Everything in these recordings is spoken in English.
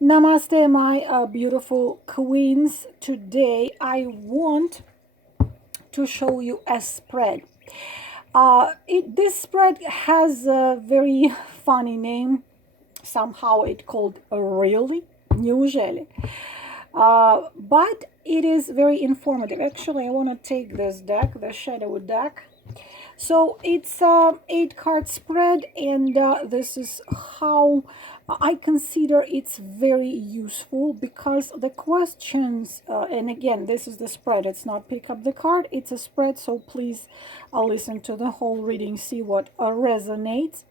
Namaste, my beautiful queens. Today I want to show you a spread. This spread has a very funny name. Somehow it called really, usually. But it is very informative. Actually, I want to take this deck, the shadow deck. So it's a 8 card spread, and this is how I consider it's very useful, because the questions, and again, this is the spread, it's not pick up the card, it's a spread, so please listen to the whole reading, see what resonates.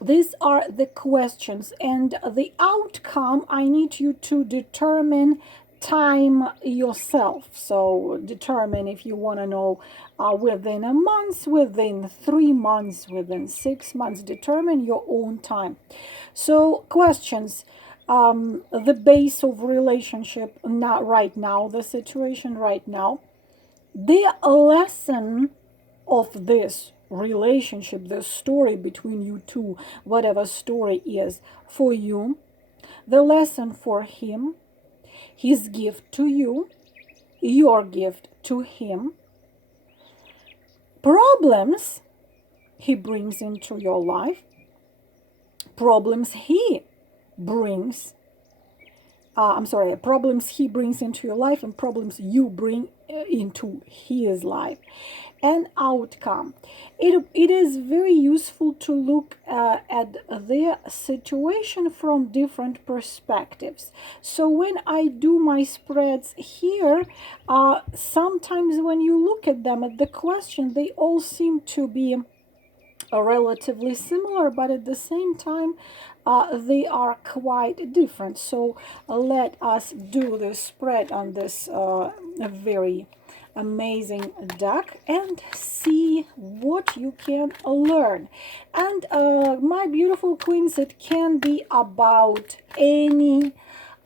These are the questions, and the outcome I need you to determine time yourself. So determine if you want to know within a month, within 3 months, within 6 months. Determine your own time. So questions. The base of relationship, not right now, the situation right now, the lesson of this relationship, the story between you two, whatever story is for you, the lesson for him, his gift to you, your gift to him, problems he brings into your life, problems he brings problems he brings into your life, and problems you bring into his life, and outcome. It is very useful to look at their situation from different perspectives. So when I do my spreads here, sometimes when you look at them, at the question, they all seem to be relatively similar, but at the same time they are quite different. So let us do the spread on this very amazing deck and see what you can learn. And my beautiful queens, it can be about any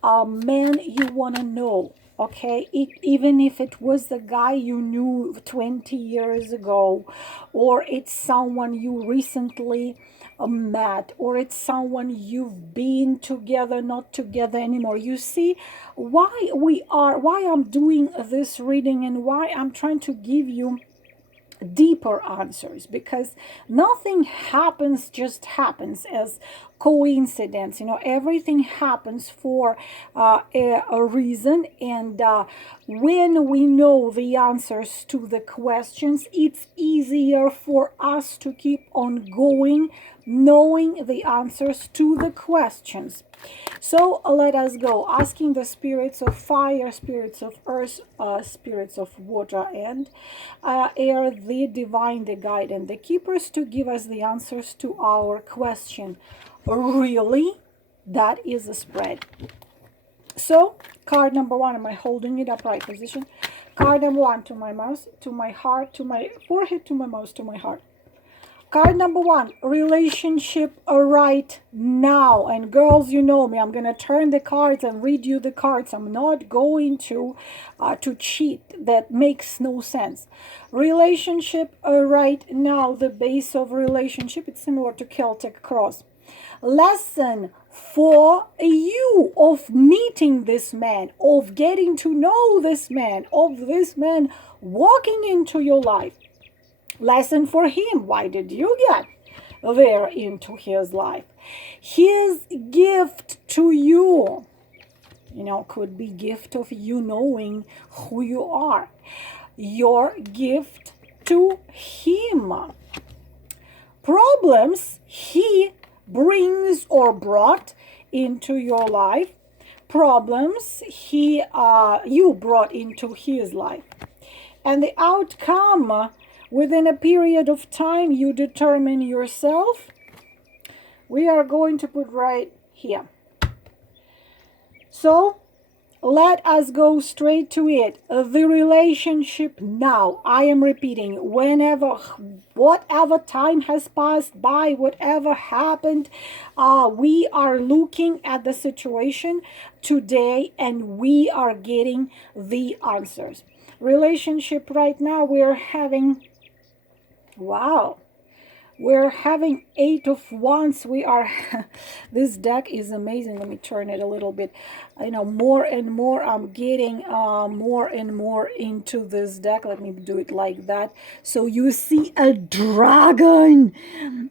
man you want to know. Okay, even if it was the guy you knew 20 years ago, or it's someone you recently met, or it's someone you've been together, not together anymore. You see why I'm doing this reading, and why I'm trying to give you deeper answers, because nothing just happens as coincidence. Everything happens for a reason, and when we know the answers to the questions, it's easier for us to keep on going, knowing the answers to the questions. So let us go, asking the spirits of fire, spirits of earth, spirits of water, and air, the divine, the guide, and the keepers, to give us the answers to our question. Really? That is a spread. So, card number one, am I holding it upright position? Card number one, to my mouth, to my heart, to my forehead, to my mouth, to my heart. Card number one, relationship right now. And girls, you know me, I'm going to turn the cards and read you the cards. I'm not going to cheat. That makes no sense. Relationship right now, the base of relationship. It's similar to Celtic cross. Lesson for you of meeting this man, of getting to know this man, of this man walking into your life. Lesson for him. Why did you get there into his life? His gift to you, could be gift of you knowing who you are. Your gift to him. Problems he brings or brought into your life. Problems you brought into his life. And the outcome, within a period of time you determine yourself. We are going to put right here. So let us go straight to it. The relationship now. I am repeating, whatever time has passed by, whatever happened, we are looking at the situation today, and we are getting the answers. Relationship right now, we're having, wow, We're having Eight of Wands. We are this deck is amazing. Let me turn it a little bit. More and more I'm getting more and more into this deck. Let me do it like that. So you see a dragon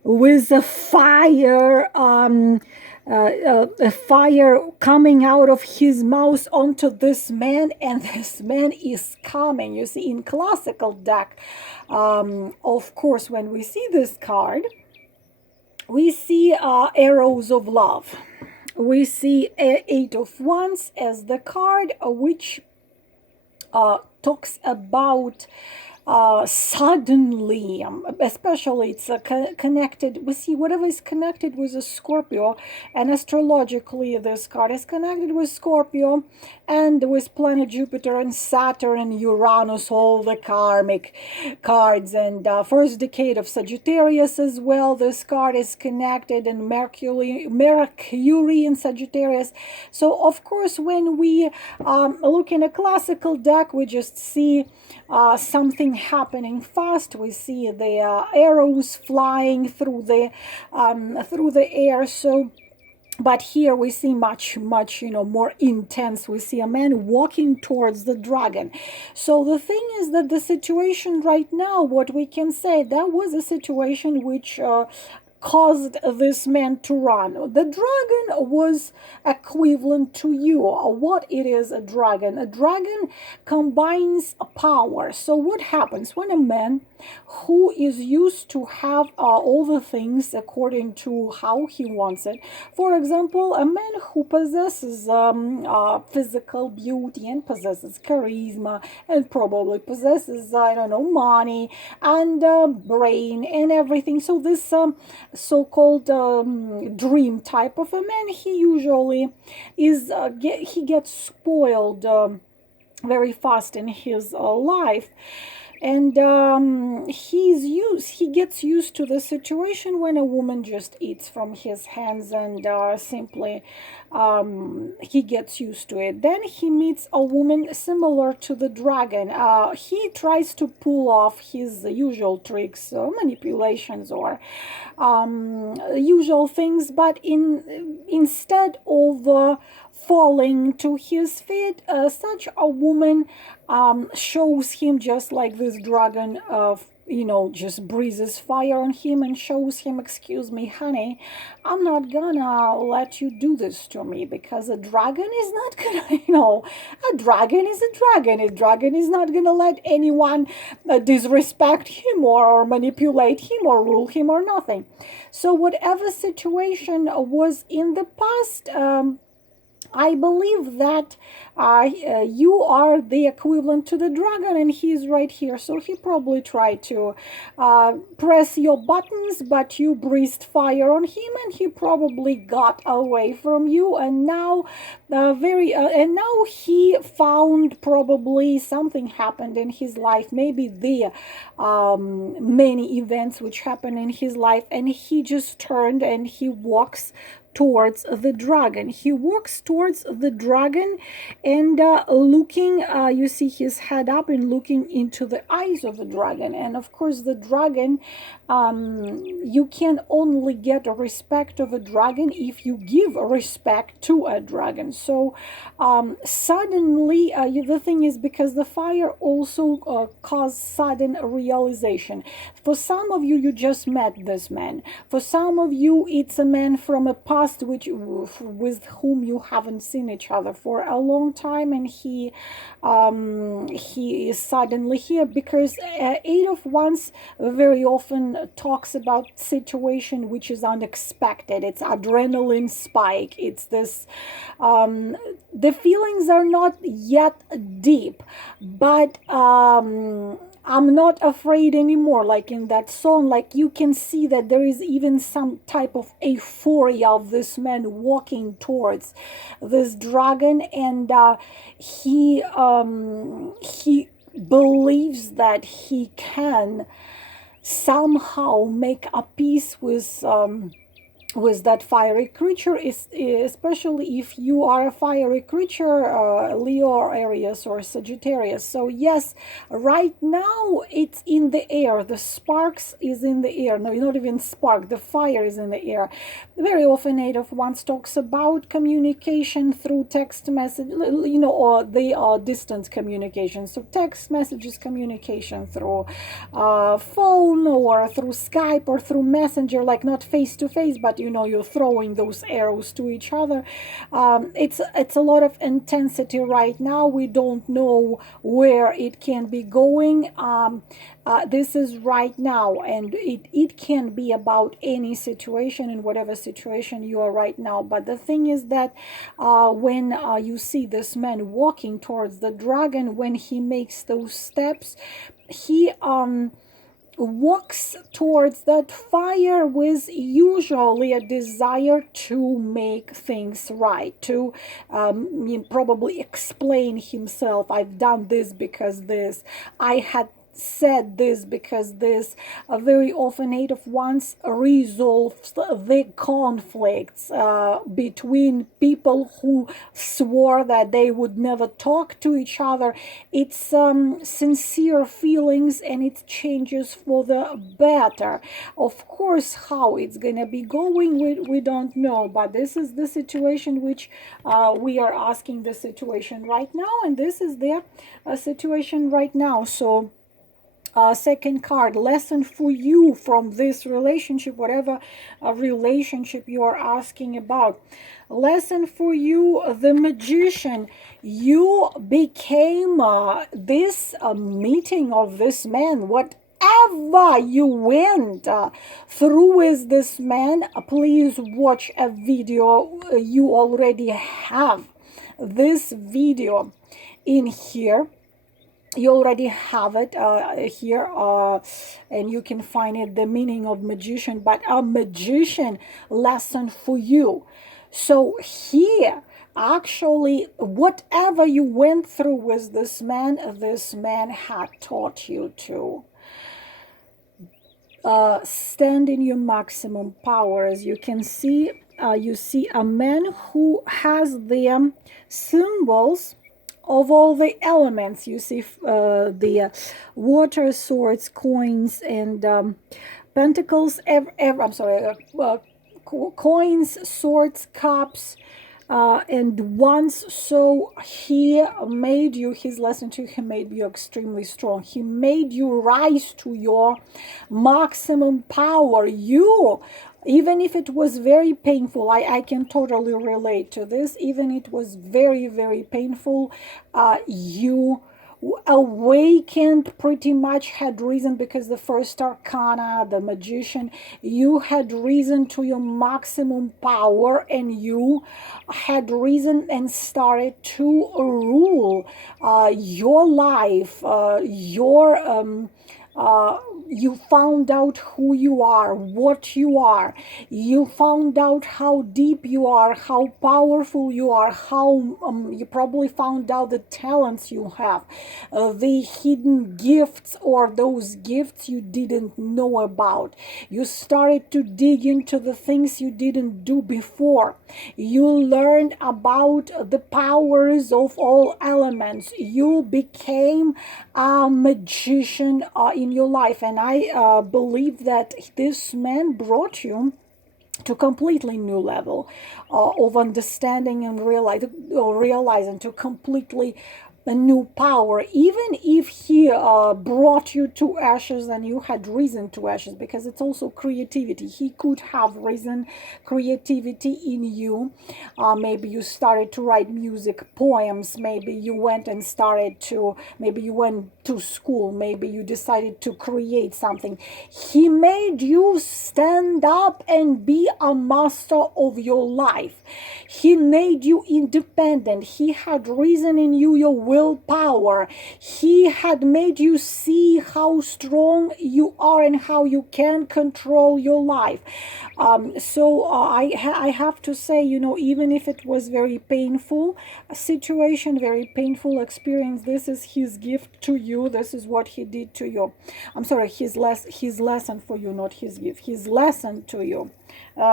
with a fire, a fire coming out of his mouth onto this man, and this man is coming. You see, in classical deck, of course, when we see this card, we see arrows of love. We see Eight of Wands as the card, which talks about suddenly, especially it's connected. We see whatever is connected with a Scorpio, and astrologically this card is connected with Scorpio and with planet Jupiter and Saturn and Uranus, all the karmic cards, and first decade of Sagittarius as well. This card is connected, and Mercury in Sagittarius. So of course, when we look in a classical deck, we just see something happening fast. We see the arrows flying through the air. So but here we see much more intense. We see a man walking towards the dragon. So the thing is that the situation right now, what we can say, that was a situation which caused this man to run. The dragon was equivalent to you. What it is, a dragon? A dragon combines power. So what happens when a man who is used to have all the things according to how he wants it, for example, a man who possesses physical beauty and possesses charisma and probably possesses, I don't know, money and brain and everything. So this so-called dream type of a man, he usually is he gets spoiled very fast in his life, and he gets used to the situation when a woman just eats from his hands, and simply he gets used to it. Then he meets a woman similar to the dragon. He tries to pull off his usual tricks, manipulations, or usual things, but instead of falling to his feet, such a woman shows him, just like this dragon just breathes fire on him and shows him, excuse me, honey, I'm not gonna let you do this to me, because a dragon is not gonna, a dragon is a dragon. A dragon is not gonna let anyone disrespect him or manipulate him or rule him or nothing. So whatever situation was in the past, I believe that you are the equivalent to the dragon, and he's right here. So he probably tried to press your buttons, but you breathed fire on him, and he probably got away from you. And now, and now he found, probably something happened in his life, maybe the many events which happened in his life, and he just turned and he walks towards the dragon. He walks towards the dragon, and looking, you see his head up and looking into the eyes of the dragon. And of course the dragon, you can only get a respect of a dragon if you give a respect to a dragon. So suddenly, the thing is, because the fire also caused sudden realization. For some of you, you just met this man. For some of you, it's a man from a past with whom you haven't seen each other for a long time, and he is suddenly here, because Eight of Wands very often talks about situation which is unexpected. It's adrenaline spike. It's this the feelings are not yet deep, but I'm not afraid anymore. Like in that song, like you can see that there is even some type of euphoria of this man walking towards this dragon, and he believes that he can somehow make a peace with with that fiery creature, is especially if you are a fiery creature, Leo or Aries or Sagittarius. So yes, right now it's in the air, the sparks is in the air. No, not even spark, the fire is in the air. Very often Eight of Wands talks about communication through text message, or the distant communication. So text messages, communication through phone or through Skype or through Messenger, like not face to face, but you're throwing those arrows to each other. It's a lot of intensity right now. We don't know where it can be going. This is right now, and it can be about any situation, in whatever situation you are right now. But the thing is that when you see this man walking towards the dragon, when he makes those steps, he walks towards that fire with usually a desire to make things right, to probably explain himself. I've done this because this, I had said this because this. Very often Eight of Wands resolves the conflicts between people who swore that they would never talk to each other. It's sincere feelings, and it changes for the better. Of course, how it's gonna be going, we don't know, but this is the situation which we are asking the situation right now, and this is their situation right now. So second card, lesson for you from this relationship, whatever relationship you are asking about. Lesson for you, the Magician. You became this meeting of this man, whatever you went through with this man. Please watch a video. You already have this video in here. You already have it here, and you can find it, the meaning of magician, but a magician lesson for you. So here, actually, whatever you went through with this man had taught you to stand in your maximum power. As you can see, you see a man who has the symbols of all the elements. You see the water, swords, coins, and pentacles. Coins, swords, cups, and wands. So he made you, his lesson to you, he made you extremely strong. He made you rise to your maximum power. You, even if it was very painful, I can totally relate to this. Even it was very, very painful, you awakened, pretty much had risen, because the first arcana, the Magician, you had risen to your maximum power, and you had risen and started to rule your life, you found out who you are, what you are. You found out how deep you are, how powerful you are, how you probably found out the talents you have, the hidden gifts, or those gifts you didn't know about. You started to dig into the things you didn't do before. You learned about the powers of all elements. You became a magician in your life, and I believe that this man brought you to completely new level of understanding and realizing, to completely a new power. Even if he brought you to ashes and you had risen to ashes, because it's also creativity. He could have risen creativity in you. Maybe you started to write music, poems. Maybe you went and started to, maybe you went to school. Maybe you decided to create something. He made you stand up and be a master of your life. He made you independent. He had risen in you your willpower. He had made you see how strong you are and how you can control your life. I have to say, even if it was very painful situation, very painful experience, this is his gift to you. This is what he did to you. I'm sorry, his lesson for you, not his gift. His lesson to you.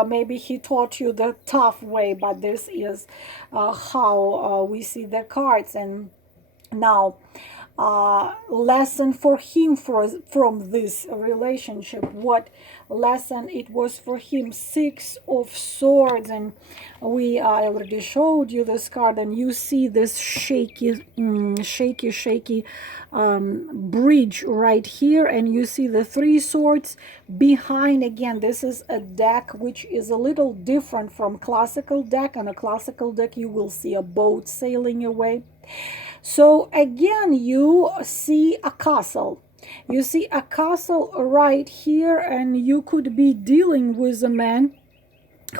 Maybe he taught you the tough way, but this is how we see the cards. And now, lesson for him from this relationship, what lesson it was for him. Six of Swords, and I already showed you this card, and you see this shaky bridge right here, and you see the Three Swords behind. Again, this is a deck which is a little different from classical deck. On a classical deck you will see a boat sailing away. So again, you see a castle. You see a castle right here, and you could be dealing with a man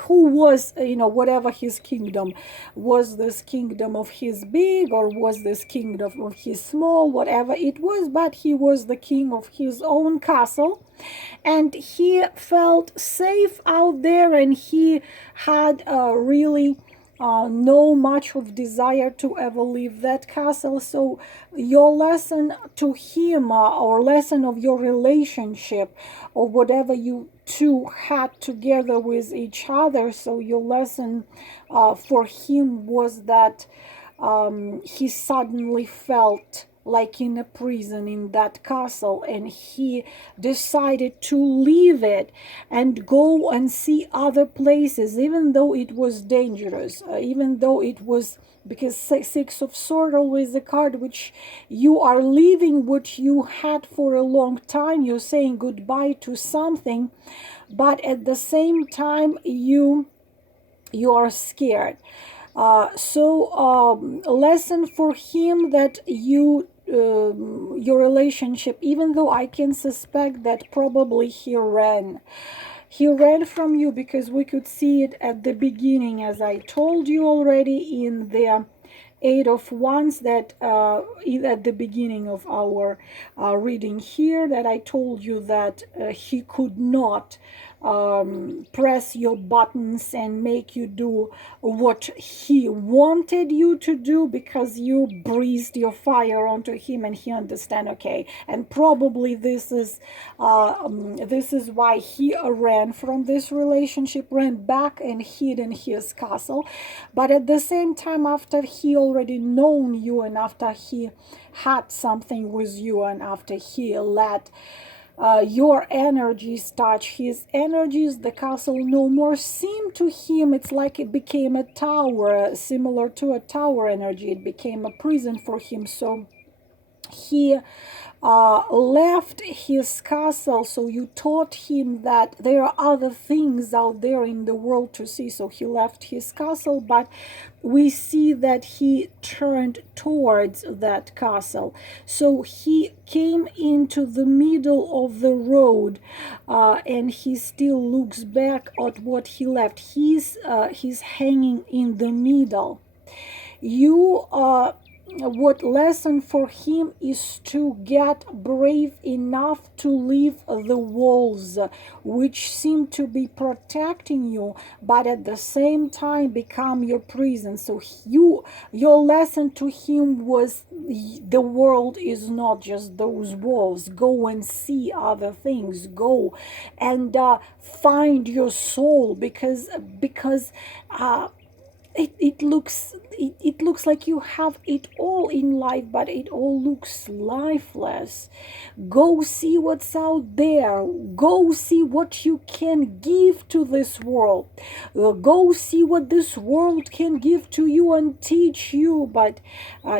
who was, whatever his kingdom was, this kingdom of his big, or was this kingdom of his small, whatever it was, but he was the king of his own castle, and he felt safe out there, and he had really no much of desire to ever leave that castle. So your lesson to him, or lesson of your relationship, or whatever you two had together with each other, so your lesson for him was that he suddenly felt like in a prison in that castle, and he decided to leave it and go and see other places, even though it was dangerous, even though it was, because Six of Swords always a card which you are leaving what you had for a long time. You're saying goodbye to something, but at the same time you are scared. Lesson for him that your relationship, even though I can suspect that probably he ran from you, because we could see it at the beginning, as I told you already in the Eight of Wands, that at the beginning of our reading here, that I told you that he could not press your buttons and make you do what he wanted you to do, because you breathed your fire onto him, and he understand, okay, and probably this is why he ran from this relationship, ran back and hid in his castle. But at the same time, after he already known you, and after he had something with you, and after he let your energies touch his energies, the castle no more seemed to him, it's like it became a tower, similar to a tower energy. It became a prison for him. So he left his castle. So you taught him that there are other things out there in the world to see. So he left his castle, but we see that he turned towards that castle. So he came into the middle of the road, and he still looks back at what he left. He's hanging in the middle. What lesson for him is to get brave enough to leave the walls which seem to be protecting you, but at the same time become your prison. So your lesson to him was, the world is not just those walls. Go and see other things. Go and find your soul, because it looks like you have it all in life, but it all looks lifeless. Go see what's out there. Go see what you can give to this world. Go see what this world can give to you and teach you. But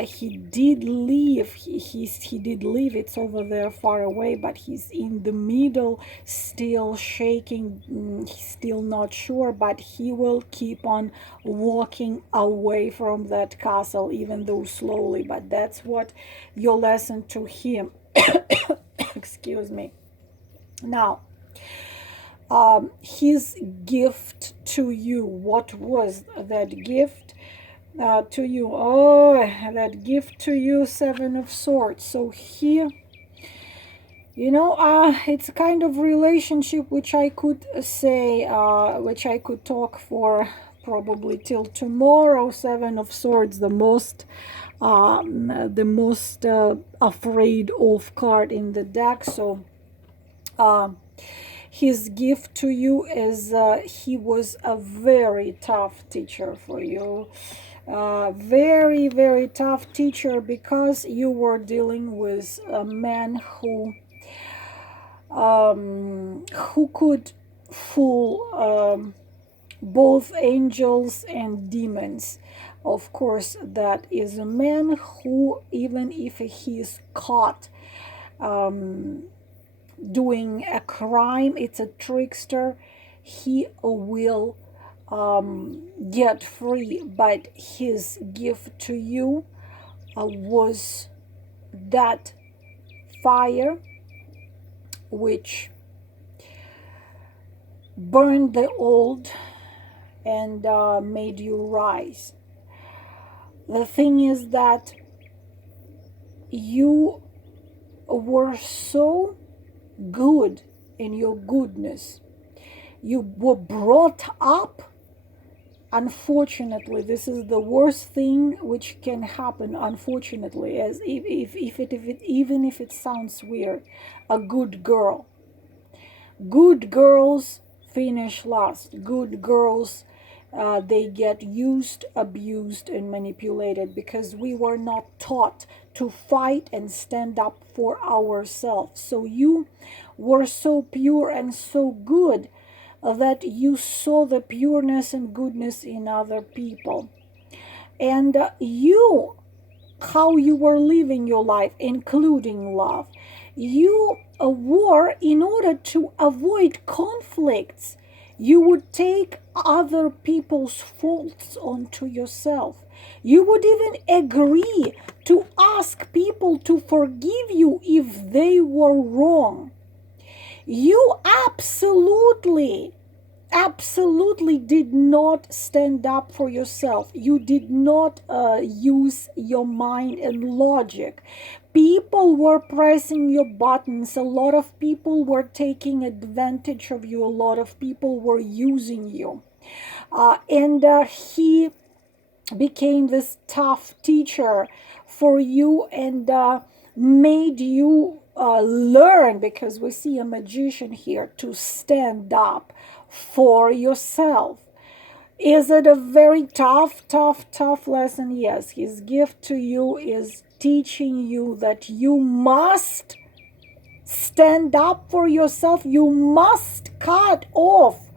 he did leave. He did leave. It's over there far away, but he's in the middle, still shaking. He's still not sure, but he will keep on walking away from that castle, even though slowly. But that's what your lesson to him. Excuse me. Now, his gift to you, what was that gift to you? Oh, that gift to you, Seven of Swords. So here, it's a kind of relationship which I could say, which I could talk for probably till tomorrow. Seven of Swords, the most afraid of card in the deck. So His gift to you is he was a very tough teacher for you. Very, very tough teacher, because you were dealing with a man who could fool both angels and demons. Of course, that is a man who, even if he is caught doing a crime, it's a trickster, he will get free. But his gift to you was that fire which burned the old and made you rise. The thing is that you were so good in your goodness. You were brought up. Unfortunately, this is the worst thing which can happen, unfortunately, as even if it sounds weird. A good girl. Good girls finish last. Good girls, they get used, abused, and manipulated, because we were not taught to fight and stand up for ourselves. So you were so pure and so good that you saw the pureness and goodness in other people. And how you were living your life, including love, you were, in order to avoid conflicts, you would take other people's faults onto yourself. You would even agree to ask people to forgive you if they were wrong. You absolutely did not stand up for yourself. You did not use your mind and logic. People were pressing your buttons. A lot of people were taking advantage of you. A lot of people were using you. And he became this tough teacher for you, and made you learn, because we see a magician here, to stand up for yourself. Is it a very tough lesson? Yes. His gift to you is teaching you that you must stand up for yourself. You must cut off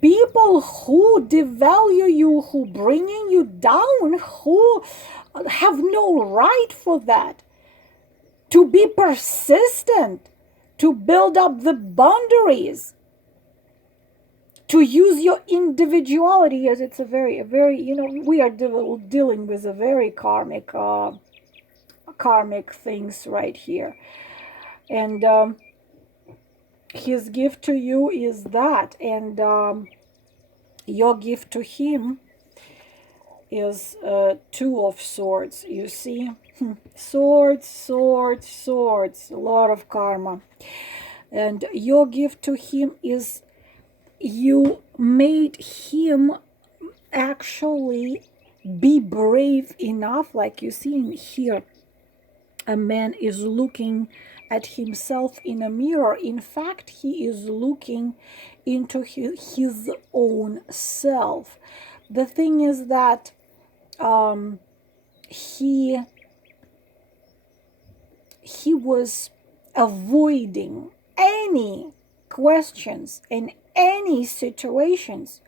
people who devalue you, who bringing you down, who have no right for that. To be persistent, to build up the boundaries, to use your individuality, as it's a very, we are dealing with a very karmic things right here. And his gift to you is that, and your gift to him is two of swords. You see, swords, a lot of karma. And your gift to him is, you made him actually be brave enough. Like you see in here, a man is looking at himself in a mirror. In fact, he is looking into his own self. The thing is that he was avoiding any questions and any situations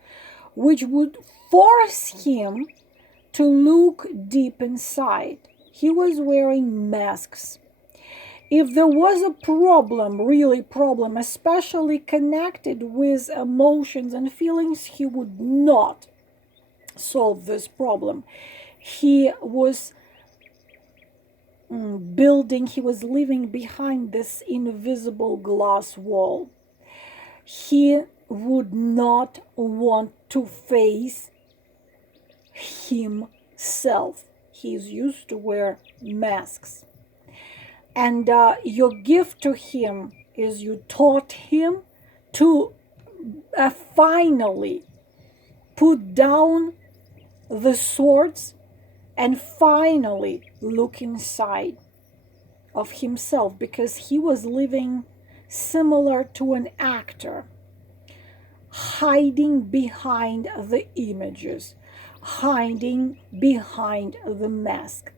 which would force him to look deep inside. He was wearing masks. If there was a problem, really problem, especially connected with emotions and feelings, he would not solve this problem. He was he was living behind this invisible glass wall. He would not want to face himself. He's used to wear masks. And your gift to him is you taught him to finally put down the swords and finally look inside of himself, because he was living similar to an actor hiding behind the images, hiding behind the mask.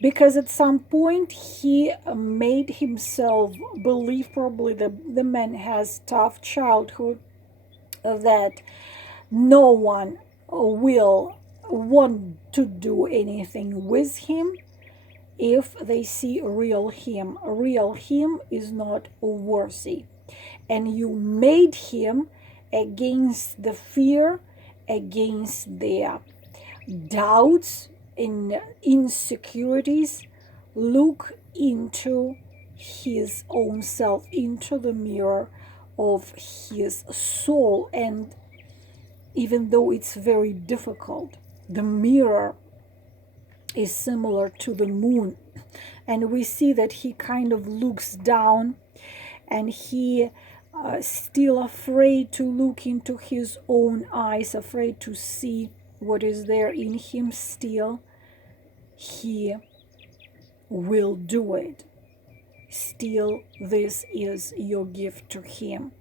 Because at some point he made himself believe, probably the man has tough childhood, that no one will want to do anything with him if they see real him. Real him is not worthy. And you made him against the fear, against their doubts and insecurities. Look into his own self, into the mirror of his soul. And even though it's very difficult, the mirror is similar to the moon, and we see that he kind of looks down, and he still afraid to look into his own eyes, afraid to see what is there in him. Still he will do it. Still, this is your gift to him.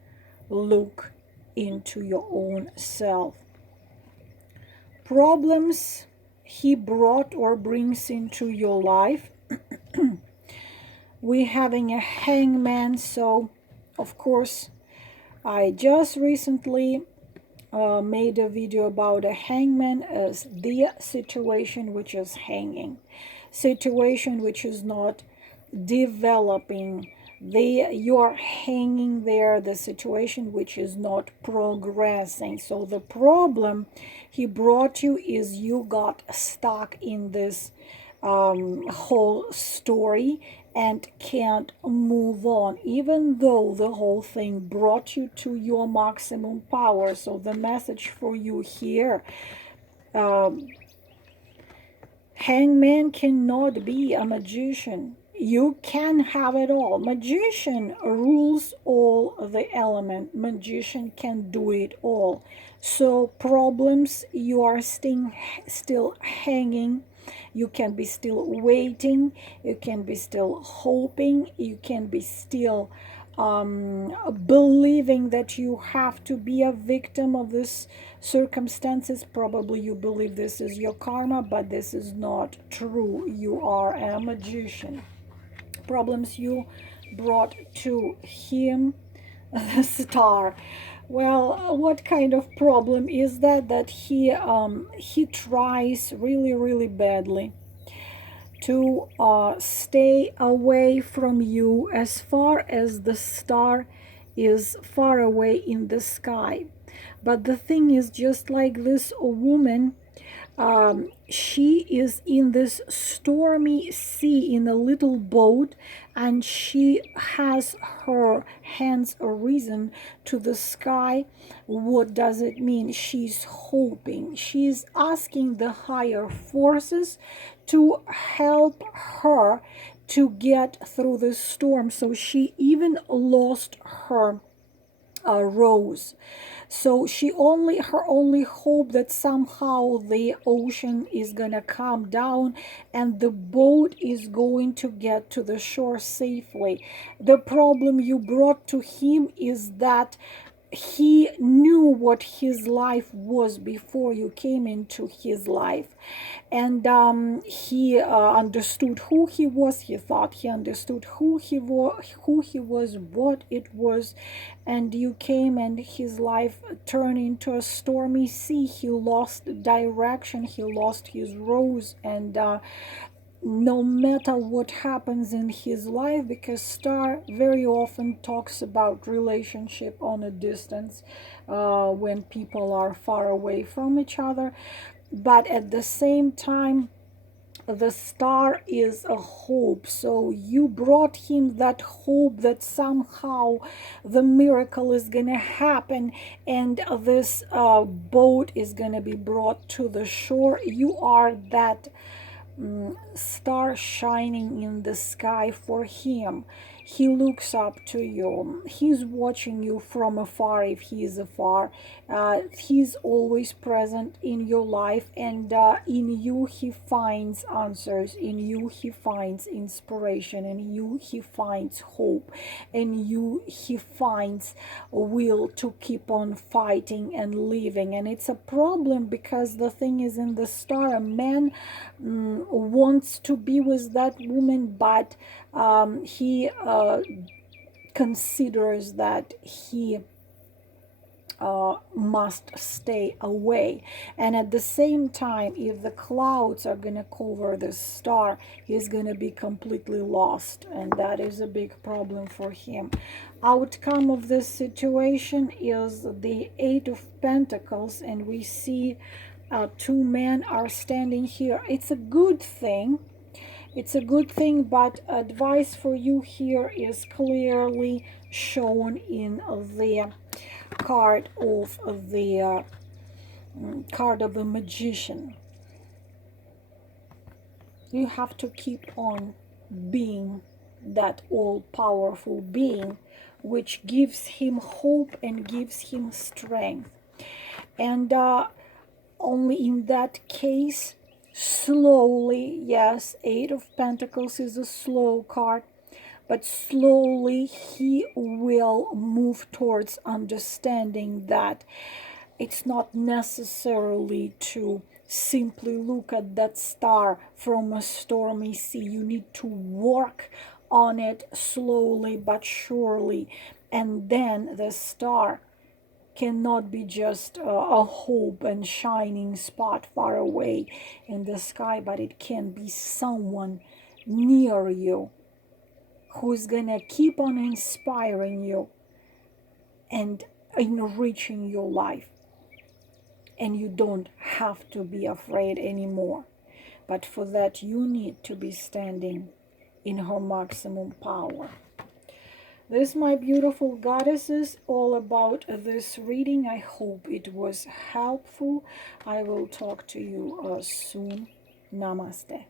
Look into your own self. Problems he brought or brings into your life. We're having a hangman, so of course I just recently made a video about a hangman as the situation which is hanging, situation which is not developing. You're hanging there, the situation which is not progressing. So the problem he brought you is you got stuck in this whole story and can't move on, even though the whole thing brought you to your maximum power. So the message for you here, hangman cannot be a magician. You can have it all. Magician rules all the element. Magician can do it all. So problems, you are still hanging. You can be still waiting. You can be still hoping. You can be still believing that you have to be a victim of this circumstances. Probably you believe this is your karma, but this is not true. You are a magician. Problems you brought to him, the star. Well, what kind of problem is that? That he tries really badly to stay away from you as far as the star is far away in the sky. But the thing is, just like this woman, she is in this stormy sea in a little boat, and she has her hands risen to the sky. What does it mean? She's hoping. She's asking the higher forces to help her to get through the storm. So she even lost her rose. So her only hope that somehow the ocean is gonna calm down and the boat is going to get to the shore safely. The problem you brought to him is that he knew what his life was before you came into his life, and he understood who he was. He thought he understood who he was, what it was, and you came and his life turned into a stormy sea. He lost direction, he lost his rose, and no matter what happens in his life, because star very often talks about relationship on a distance, when people are far away from each other, but at the same time the star is a hope. So you brought him that hope that somehow the miracle is gonna happen and this boat is gonna be brought to the shore. You are that star shining in the sky for him. He looks up to you. He's watching you from afar if he is afar. He's always present in your life, and in you he finds answers. In you he finds inspiration. In you he finds hope. In you he finds will to keep on fighting and living. And it's a problem because the thing is, in the star, a man wants to be with that woman, but he considers that he must stay away. And at the same time, if the clouds are gonna cover the star, he's gonna be completely lost, and that is a big problem for him. Outcome of this situation is the Eight of Pentacles, and we see two men are standing here. It's a good thing. It's a good thing, but advice for you here is clearly shown in the card of the card of the Magician. You have to keep on being that all-powerful being, which gives him hope and gives him strength. And only in that case, slowly, yes, Eight of Pentacles is a slow card, but slowly he will move towards understanding that it's not necessarily to simply look at that star from a stormy sea. You need to work on it slowly but surely, and then the star cannot be just a hope and shining spot far away in the sky, but it can be someone near you who's gonna keep on inspiring you and enriching your life. And you don't have to be afraid anymore. But for that, you need to be standing in her maximum power. This, my beautiful goddesses, all about this reading. I hope it was helpful. I will talk to you soon. Namaste.